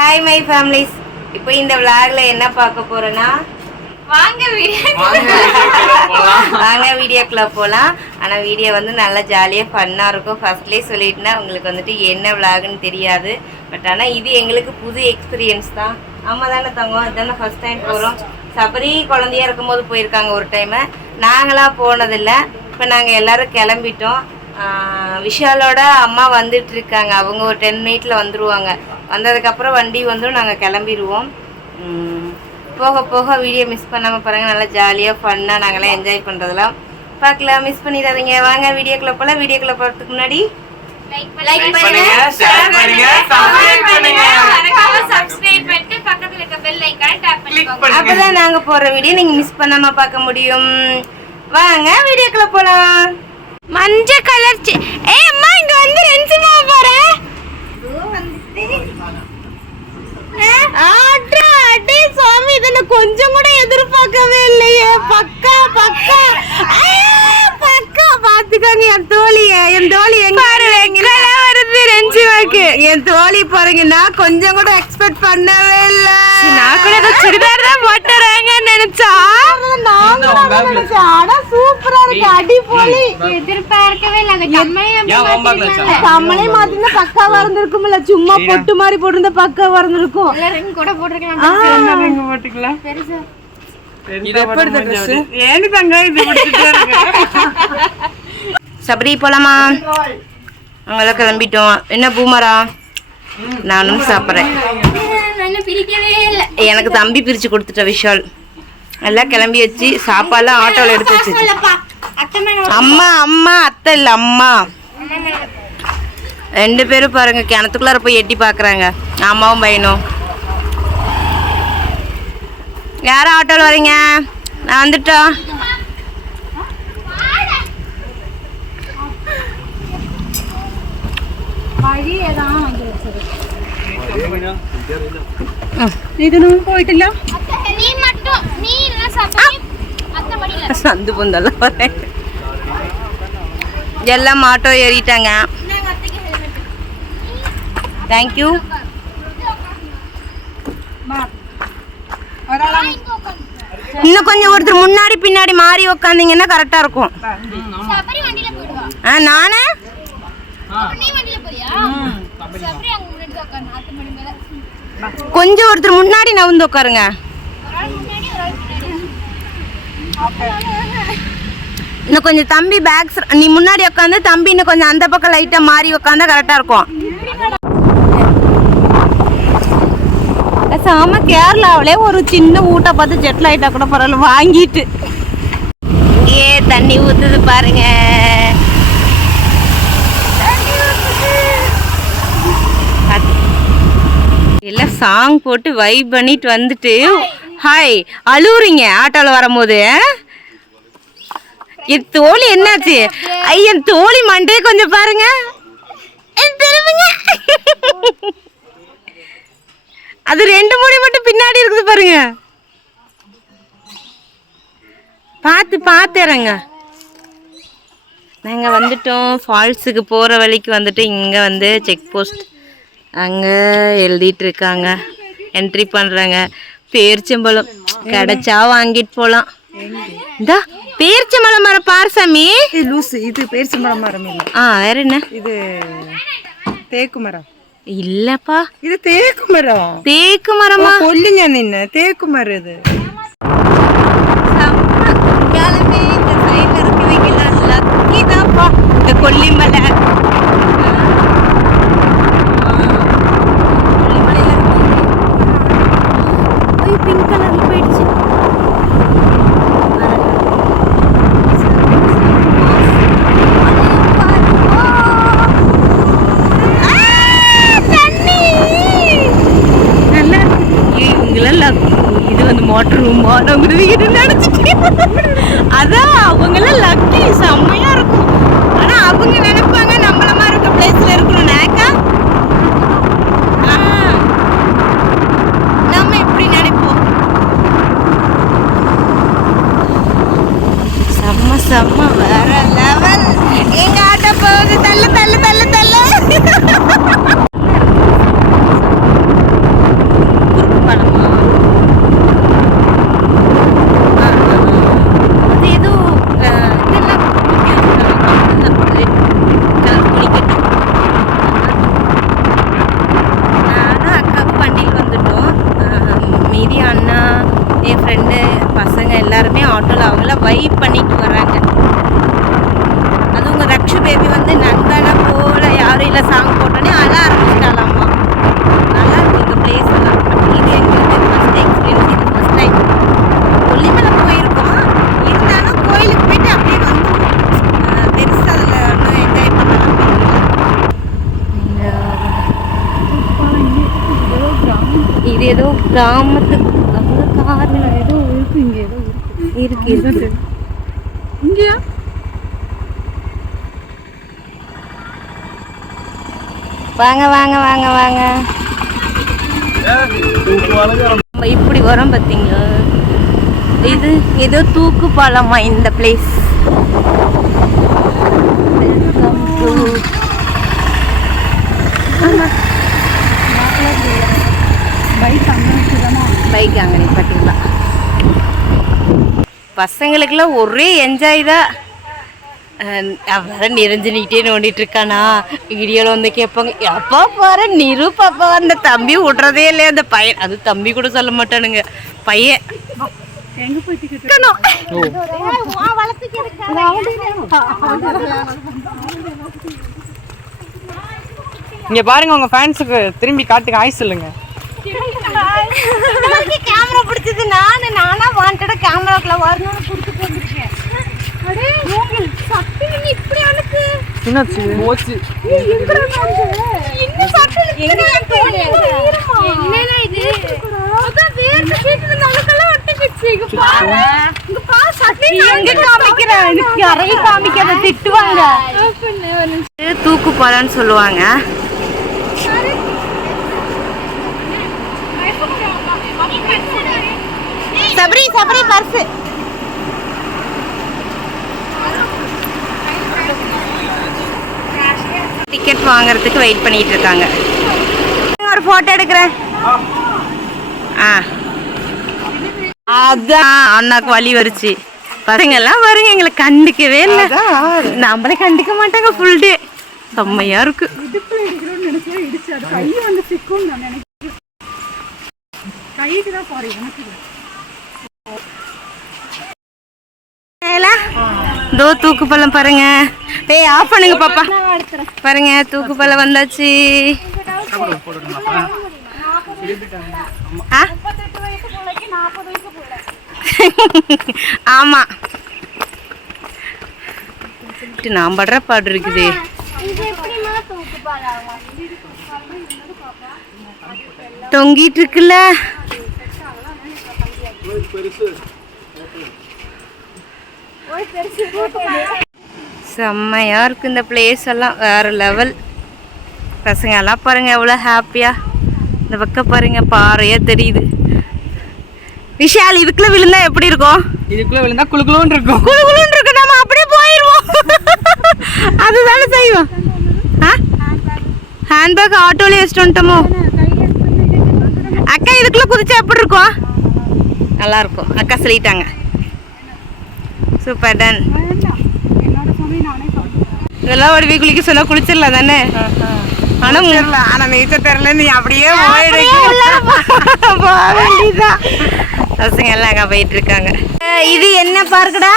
Hi my families. இப்போ இந்த விளாக்ல என்ன பார்க்க போறேன்னா வாங்க வீடியோக்குள்ள போகலாம். ஆனால் வீடியோ வந்து நல்லா ஜாலியாக ஃபன்னாக இருக்கும். ஃபர்ஸ்ட்லேயே சொல்லிட்டுனா உங்களுக்கு வந்துட்டு என்ன விளாகுன்னு தெரியாது. பட் ஆனால் இது எங்களுக்கு புது எக்ஸ்பீரியன்ஸ் தான். ஆமாம் தானே தங்கம், இதுதானே ஃபர்ஸ்ட் டைம் போகிறோம். சபரி குழந்தையா இருக்கும்போது போயிருக்காங்க ஒரு டைமு, நாங்களாம் போனதில்லை. இப்போ நாங்கள் எல்லோரும் கிளம்பிட்டோம். விஷாலோட அம்மா வந்துட்டு இருக்காங்க. அவங்க ஒரு 10 மினிட்ல வந்துடுவாங்க. வந்ததுக்கப்புறம் வண்டி வந்துடும், நாங்கள் கிளம்பிடுவோம். போக போக வீடியோ மிஸ் பண்ணாமல் பாருங்கள். நல்லா ஜாலியாக ஃபன்னாக நாங்களாம் என்ஜாய் பண்ணுறதெல்லாம் பார்க்கலாம். மிஸ் பண்ணிடாதீங்க. வாங்க வீடியோக்குள்ளே போகலாம். வீடியோக்குள்ளே போகிறதுக்கு முன்னாடி லைக் பண்ணுங்க, ஷேர் பண்ணுங்க, கமெண்ட் பண்ணுங்க, மறக்காம சப்ஸ்கிரைப் பண்ணிட்டு பக்கத்துல இருக்க பெல் ஐகானை டாப் பண்ணிக்கோங்க. அப்பதான் நாங்க போற வீடியோ நீங்க மிஸ் பண்ணாம பார்க்க முடியும். வாங்க வீடியோக்குள்ள போலாம். மஞ்சள் கலர் அம்மா இங்க வந்து ரென்சிமா போறேன். அடே சாமி, இத கொஞ்சம் கூட எதிர்பார்க்கவே இல்லையே. பக்கா பக்கா பக்கா பாத்துக்கோங்க. என் தோழி எங்க வருது ரென்சிமாக்கு. என் தோழி பாருங்கன்னா கொஞ்சம் கூட எக்ஸ்பெக்ட் பண்ணவே இல்லை. நான் கூட ஏதோ சுடிதார் தான் போட்டுறாங்க நினைச்சா. ஆனா சூப்பரா இருக்கு, அடிப்பொலி. எதிர்பார்க்கவே இல்லை. கம்மலே மாத்தினா பக்காவா இருந்திருக்கும்ல. சும்மா பொட்டு மாதிரி போட்டிருந்தா பக்காவா இருந்திருக்கும். கூட போட்டுக்கலாம். சபரி போலாமா? அவங்களாம் கிளம்பிட்டோம். என்ன பூமரா? நானும் சாப்பிட்றேன். எனக்கு தம்பி பிரிச்சு கொடுத்துட்ட விஷால். எல்லாம் கிளம்பி வச்சு சாப்பாடுலாம் ஆட்டோவில் எடுத்து வச்சு. அம்மா அம்மா அத்தை இல்லை அம்மா. 2 பேரும் பாருங்க கிணத்துக்குள்ளார போய் எட்டி பார்க்குறாங்க. அம்மாவும் பையனும். யாரும் ஆட்டோவில் வரீங்க? நான் வந்துட்டோம். പോയിട്ടില്ല. സന്തു പൊന്തല്ല എല്ലാം ആട്ടോ ഏറിട്ടാங்க. தேங்க்யூ. இன்னும் கொஞ்சம் ஒருத்தர் முன்னாடி பின்னாடி மாறி உக்காந்தீங்கன்னா கரெக்டா இருக்கும். நானே கொஞ்சம் ஒருத்தர் முன்னாடி நவுந்து உட்காருங்க. இன்னும் கொஞ்சம் தம்பி பேக் நீ முன்னாடி உட்காந்து, தம்பி இன்னும் கொஞ்சம் அந்த பக்கம் லைட்டா மாறி உட்காந்தா கரெக்டா இருக்கும். சாம கேரளாவிலே ஒரு சின்ன ஊட்ட பார்த்து ஜெட் லைட்டா கூட பரவாயில்ல வாங்கிட்டு தண்ணி ஊத்துது பாருங்க. எல்லாம் சாங் போட்டு வைப் பண்ணிட்டு வந்துட்டு ஹாய் அழுவுறீங்க ஆட்டோல வரும்போது. என் தோழி என்னாச்சு? என் தோழி மண்டே கொஞ்சம் பாருங்க. அது 2 முடி மட்டும் பின்னாடி இருக்குது பாருங்க. பார்த்து இறங்க. நாங்கள் வந்துட்டோம். ஃபால்ஸுக்கு போகிற வழிக்கு வந்துட்டு இங்கே வந்து செக் போஸ்ட் அங்கே எழுதிட்டு இருக்காங்க. என்ட்ரி பண்ணுறாங்க. பேரிச்சம்பழம் கிடைச்சா வாங்கிட்டு போகலாம். இந்த பேரிச்சம்பழம் மரம் பார் சாமி. லூசு, இது பேரிச்சம்பழம் மரம் இல்லை. வேற என்ன? இது தேக்கு மரம் இல்லப்பா. இது தேக்கு மரம். தேக்கு மரமா? கொல்லுங்க நின்று தேக்கு மரம். இது இந்த சைட்ல இருக்கிறவங்க லக்கி தான்ப்பா. இந்த கொல்லிமலை பிங்க் கலர்ல போயிடுச்சு. இது வந்து மோட்டர் ரூம் நினைச்சிட்டு அதான் அவங்கெல்லாம் லக்கி. செம்மையா இருக்கும். ஆனா அவங்க நினைப்பாங்க நம்மள மாதிரி இருக்க பிளேஸ்ல இருக்கணும். நாக்கா நம்ம இப்படி நினைப்போம். செம்ம வேற லெவல். எங்க ஆட்டோ போகுது. தள்ளு. ஃப்ரெண்டு பசங்க எல்லாருமே ஆட்டோவில் அவங்கள வைப் பண்ணிட்டு வராங்க. அது உங்கள் ரக்ஷு பேபி வந்து நண்பனை போல யாரும் இல்லை சாங் போட்டோன்னே அழ ஆரம்பிச்சிட்டாலாமா. நல்லா இருக்கு இந்த பிளேஸ் எல்லாம். இது எங்களுக்கு ஃபஸ்ட் எக்ஸ்பீரியன்ஸ், இது ஃபஸ்ட் டைம். கொல்லிமலை போயிருக்கோம், இருந்தாலும் கோயிலுக்கு போயிட்டு அப்படியே வந்துடும். பெருசாக அதில் ஒன்றும் என்ஜாய் பண்ணலாம். இது ஏதோ கிராமத்துக்கு அங்கே கார் ஏதோ இருக்கு, இங்கே ஏதோ இருக்கு இருக்கு இங்கேயா. வாங்க வாங்க வாங்க வாங்க. நம்ம இப்படி வரோம் பார்த்தீங்களா, இது ஏதோ தூக்கு பாலமா இந்த பிளேஸ். பைக் அங்கே நிப்பாட்டிங்களா. பசங்களுக்கெல்லாம் ஒரே என்ஜாய் தான். அவன் நிரஞ்சனிக்கிட்டே நோண்டிட்டு இருக்கானா. வீடியோவில் வந்து கேட்பாங்க, எப்பா பாரு நிரு பாப்பா அந்த தம்பி விட்றதே இல்லையா அந்த பையன். அது தம்பி கூட சொல்ல மாட்டானுங்க, பையன். இங்க பாருங்க, உங்க ஃபேன்ஸுக்கு திரும்பி காட்டுங்க, ஹாய் சொல்லுங்க. கேமரா பிடிச்சது நானா வாண்டடா கேமராக்குள்ள வரணும்னு கொடுத்துட்டு வந்திருக்கேன். அடே மூங்கில் சட்டி நீ இப்படி அனுக்கு என்னாச்சு போச்சு. இந்த சட்டி எங்க என்னடா இது? அதான் வேர்ல சீட்டுல நலக்கெல்லாம் ஒட்டிக்கிச்சு. இங்க பாரு சட்டி எங்க காமிக்கிறேன். எனக்கு அறைய காமிக்காத திட்டுவாங்க. தூக்கு பாலன்னு சொல்லுவாங்க. சபரி சபரி பர்ஸ். டிக்கெட் வாங்குறதுக்கு வெயிட் பண்ணிட்டு இருக்காங்க. ஒரு போட்டோ எடுக்கிறேன். அதான் அண்ணாக்கு வலி வருச்சு. பசங்க எல்லாம் வருங்க, எங்களை கண்டுக்கவே இல்லை. நம்மளே கண்டுக்க மாட்டாங்க. ஃபுல் டே செம்மையா இருக்கு. தோ தூக்கு பழம் பாருங்க. டேய் ஆஃப் பண்ணுங்க பாப்பா. பாருங்க தூக்கு பழம் வந்தாச்சு. ஆமா நான் படுற பாடு இருக்குது. தொங்கிட்டு இருக்குல்ல. செம்மையா இருக்கு இந்த பிளேஸ் எல்லாம், வேற லெவல். பசங்க எல்லாம் பாருங்க எவ்வளோ ஹாப்பியா. இந்த பக்கம் பாருங்க பாறையா தெரியுது. விஷால் இதுக்குள்ள விழுந்தா எப்படி இருக்கும்? இதுக்குள்ள விழுந்தா குளுகுளுன்னு இருக்கும். குளுகுளுன்னு இருக்கு. நம்ம அப்படியே போயிடுவோம். அதுதானே செய்வோம். ஹேண்ட்பேக் ஆட்டோல வச்சுட்டு வந்துட்டோமோ. அக்கா இதுக்குள்ள குதிச்சா எப்படி இருக்கும்? நல்லா இருக்கும். அக்கா சொல்லிட்டாங்க. Super done. இதெல்லாம் ஒரு குளிக்க சொன்னா குளிச்சிடலாம் தானே. ஆனா நீச்ச தெரியல, நீ அப்படியே வேண்டியதான். பசங்க எல்லாம் அங்க போயிட்டு இருக்காங்க. இது என்ன பார்க்குடா?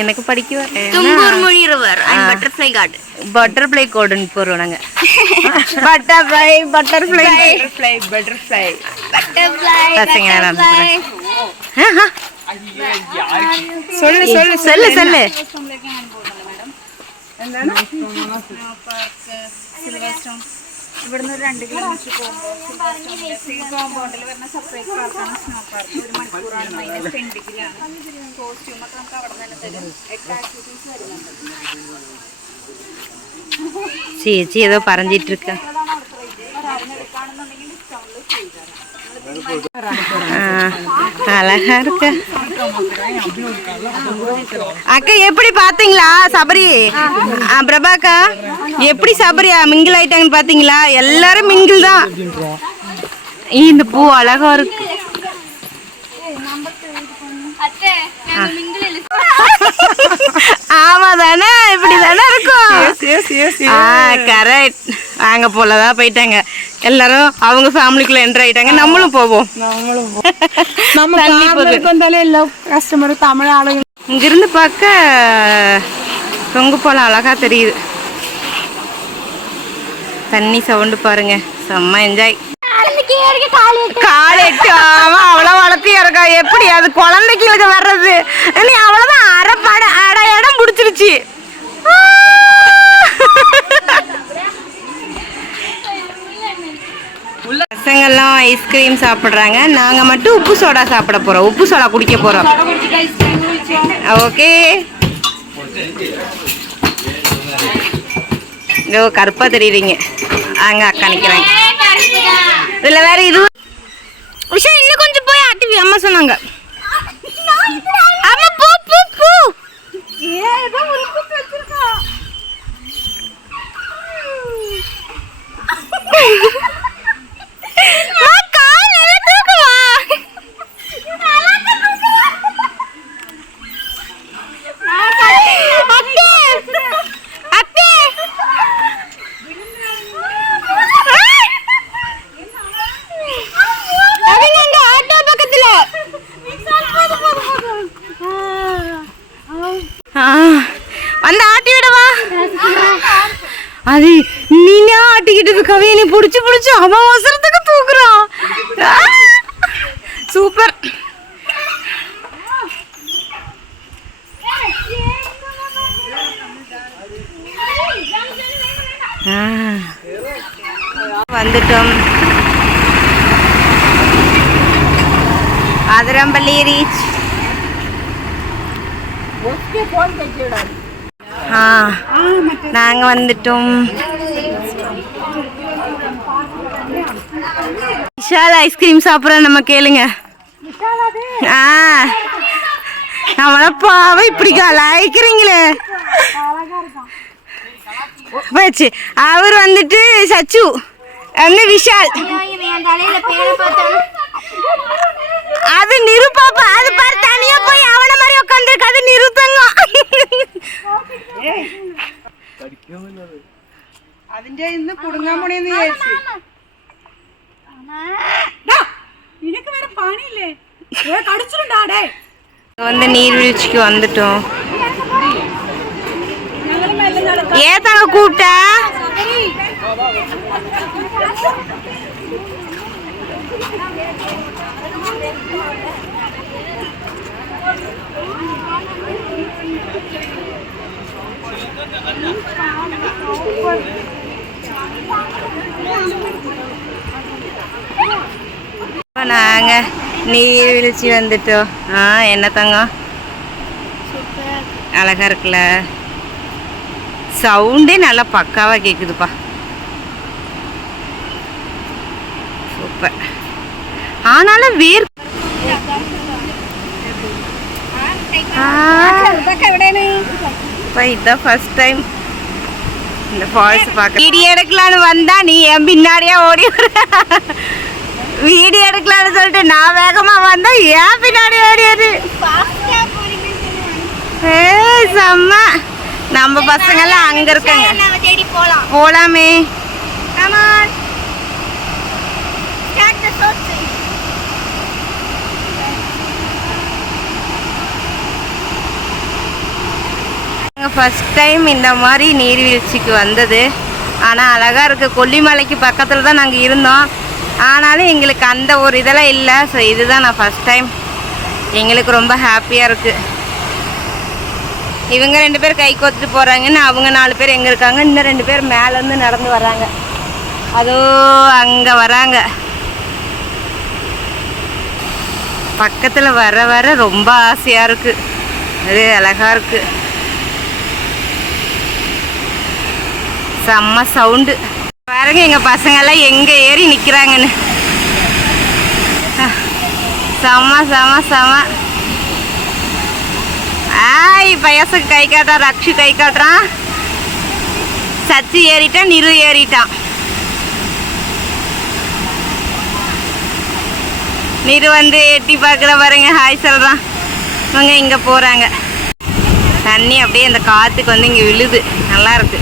எனக்கு படிக்க தும்பூர் முனிவர் அண்ட் பட்டர்ஃப்ளை கார்டு. பட்டர்ஃப்ளை கார்டுன்னு போறோம் நாங்க. Butterfly butterfly butterfly butterfly butterfly. பசங்க எல்லாம் சொல்லு சொல்லு சொல்லு சொல்லு. ഇവിടുന്ന് 2 കിലോമീറ്റർ പോകുമ്പോൾ കോമ്പൗണ്ടിൽ വരുന്ന സെപ്പറേറ്റ് പാർക്കാണ് സ്നോ പാർക്ക്. 1 മണിക്കൂറാണ്, മൈനസ് 10 ഡിഗ്രിയാണ്. കോസ്റ്റ്യൂമൊക്കെ നമുക്ക് അവിടെ തന്നെ തരും. 8 ആക്ടിവിറ്റീസ് വരുന്നുണ്ട്. ചേച്ചി ഏതോ പറഞ്ഞിട്ട് இருக்க. എടുക്കുകയാണെന്നുണ്ടെങ്കിൽ ഡിസ്കൗണ്ടിൽ ചെയ്തു. அழகா இருக்கு. அக்கா எப்படி பாத்தீங்களா சபரி? பிரபாக்கா எப்படி சபரி மிங்கிள் ஆயிட்டாங்கன்னு பாத்தீங்களா? எல்லாரும் மிங்கிள் தான். இந்த பூ அழகா இருக்கு. ஆமா தானே, இப்படி தானே இருக்கும். கரெக்ட். அங்கே போலதான் போயிட்டாங்க எல்லாரும். அவங்க ஃபேமிலிக்குள்ள என்டர் ஆயிட்டாங்க. நம்மளும் போவோம். வந்தாலே எல்லா கஸ்டமரும் தமிழ் ஆளுங்க. இங்கிருந்து பார்க்க தொங்கு போல அழகா தெரியுது. தண்ணி சவுண்டு பாருங்க, செம்ம என்ஜாய். கால் எட்டு அவ்வளோ வளர்த்தியா இருக்கா. எப்படி அது குழந்தைக்கு வர்றது? நீ அவ்வளோதான் அரை இடம் பிடிச்சிருச்சு. பசங்கள்லாம் ஐஸ்கிரீம் சாப்பிட்றாங்க. நாங்கள் மட்டும் உப்பு சோடா சாப்பிட போகிறோம். உப்பு சோடா குடிக்க போகிறோம். ஓகே. இதோ கருப்பாக தெரியுறீங்க. அங்கே அக்கா நிற்கிறாங்க. இதில் வேற இது உஷா இன்னும் கொஞ்சம் போய் ஆட்டி அம்மா சொன்னாங்க. அம்மா பூ பூ பூ வந்து ஆட்டி விடவா? அது நீனே ஆட்டிக்கிட்டு இருக்கவே நீ பிடிச்சி பிடிச்சி அவன் அவசரத்துக்கு தூக்குறான். சூப்பர். வந்துட்டோம். அதிரம்பள்ளி ரீச். நாங்க வந்துட்டோம். விஷால் ஐஸ்கிரீம் சாப்பிட்றோம். நம்ம கேளுங்க. நம்மள பாவ இப்படி லாய்க்கிறீங்களே. வச்சு அவர் வந்துட்டு சச்சு வந்து விஷால். அது நிருப்பாப்பா. அது பாரு தனியா போய் அவன மாதிரி உட்காந்துருக்கு. அது நிறுத்தங்க. അതിന്റെ ഇന്ന് കുടുങ്ങാൻ പണിയെന്ന് വിചാരിച്ചു. നിനക്ക് വേറെ പണിയില്ലേ? കടിച്ചിട്ടുണ്ടാടേ. வந்து நீர்வீழ்ச்சிக்கு வந்துட்டோம். ஏதாங்க கூப்பிட்டா? நாங்க நீர்வீழ்ச்சி வந்துட்டோம். என்ன தங்கம் அழகா இருக்குல்ல. சவுண்டே நல்லா பக்காவா கேக்குதுப்பா. சூப்பர். ஆனாலும் வீர் இதான் ஃபர்ஸ்ட் டைம் இந்த ஃபால்ஸ் பார்க்க. வீடியோ எடுக்கலான்னு வந்தா நீ என் பின்னாடியே ஓடி வர. வீடியோ எடுக்கலான்னு சொல்லிட்டு நான் வேகமா வந்தா ஏன் பின்னாடி ஓடியாரு. செம்ம. நம்ம பசங்க எல்லாம் அங்க இருக்காங்க. போலாமே. ஃபர்ஸ்ட் டைம் இந்த மாதிரி நீர்வீழ்ச்சிக்கு வந்தது. ஆனால் அழகாக இருக்குது. கொல்லிமலைக்கு பக்கத்தில் தான் நாங்கள் இருந்தோம். ஆனாலும் எங்களுக்கு அந்த ஒரு இதெல்லாம் இல்லை. ஸோ இதுதான் நான் ஃபர்ஸ்ட் டைம். எங்களுக்கு ரொம்ப ஹாப்பியாக இருக்குது. இவங்க 2 பேர் கை கோத்துட்டு போகிறாங்கன்னு அவங்க 4 பேர் எங்கே இருக்காங்க. இன்னும் 2 பேர் மேலேருந்து நடந்து வராங்க. அதோ அங்கே வராங்க. பக்கத்தில் வர வர ரொம்ப ஆசையாக இருக்குது. அது அழகாக இருக்குது. செம்ம சவுண்டு பாருங்க. எங்கள் பசங்கெல்லாம் எங்கே ஏறி நிற்கிறாங்கன்னு. செம்ம செம்ம செம்ம. பயசுக்கு கை காட்டுறான். ரக்ஷு கை காட்டுறான். சச்சி ஏறிட்டான். நிரு ஏறிட்டான். நிரு வந்து எட்டி பார்க்குற பாருங்க. ஹாய் சொல்கிறான். இவங்க இங்கே போகிறாங்க. தண்ணி அப்படியே அந்த காற்றுக்கு வந்து இங்கே விழுது. நல்லா இருக்கு.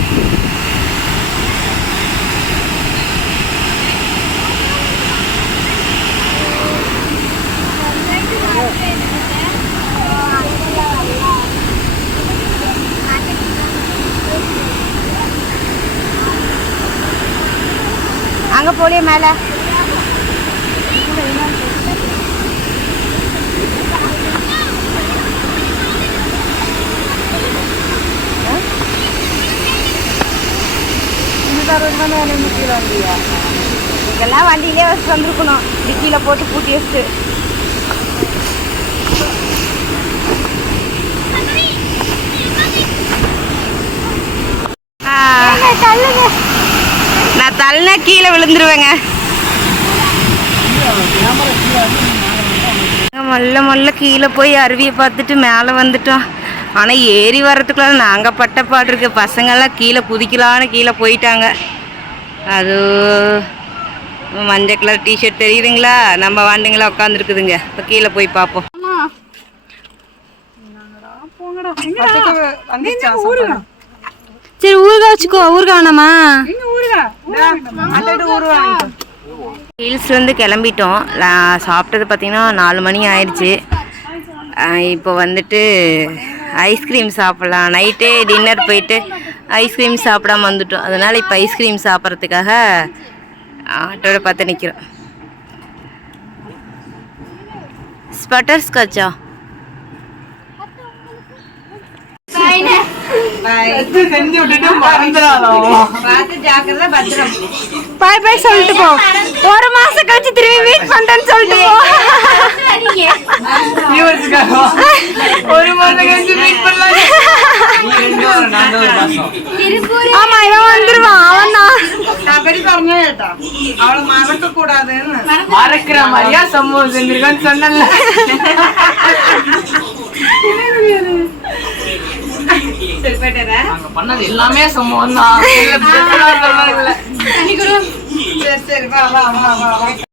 போலியே மேலே. இதெல்லாம் வண்டியிலே வச்சு வந்துருக்கணும், டிக்கியில போட்டு பூட்டி வச்சுட்டு. நான் தள்ளினா கீழே விழுந்துருவேங்க. மொல்ல கீழே போய் அருவியை பார்த்துட்டு மேலே வந்துட்டோம். ஆனால் ஏறி வர்றதுக்குள்ள நாங்கள் பட்ட பாடு இருக்கு. பசங்கள்லாம் கீழே குதிக்கலான்னு கீழே போயிட்டாங்க. அது மஞ்சள் கலர் டிஷர்ட் தெரியுதுங்களா, நம்ம வாண்டுங்களா உட்காந்துருக்குதுங்க. இப்போ கீழே போய் பார்ப்போம். சரி ஊருகா வச்சுக்கோ. ஊருகா வேணாமா? ஹில்ஸ் வந்து கிளம்பிட்டோம். சாப்பிட்டது பார்த்திங்கன்னா 4 மணி ஆயிடுச்சு. இப்போ வந்துட்டு ஐஸ்கிரீம் சாப்பிட்லாம். நைட்டே டின்னர் போயிட்டு ஐஸ்கிரீம் சாப்பிடாம வந்துட்டோம். அதனால் இப்போ ஐஸ்கிரீம் சாப்பிட்றதுக்காக ஆட்டோட பார்த்து நிற்கிறோம். பட்டர் ஸ்காட்சா? பாய் பாய் சொல்லிட்டு போ. 1 மாசம் கழிச்சு திரும்பி மீட் பண்றேன்னு சொல்லிட்டு போ. 1 மாசம் கழிச்சு மீட் பண்ணலாம். ஆமா இவன் வந்துருவான். அவன் அவளை மறக்க கூடாதுன்னு மறக்கிற மாதிரியா சம்பவம் செஞ்சிருக்கான்னு சொன்னல. பண்ணது எல்லாமே சம்பவம் தான். சரி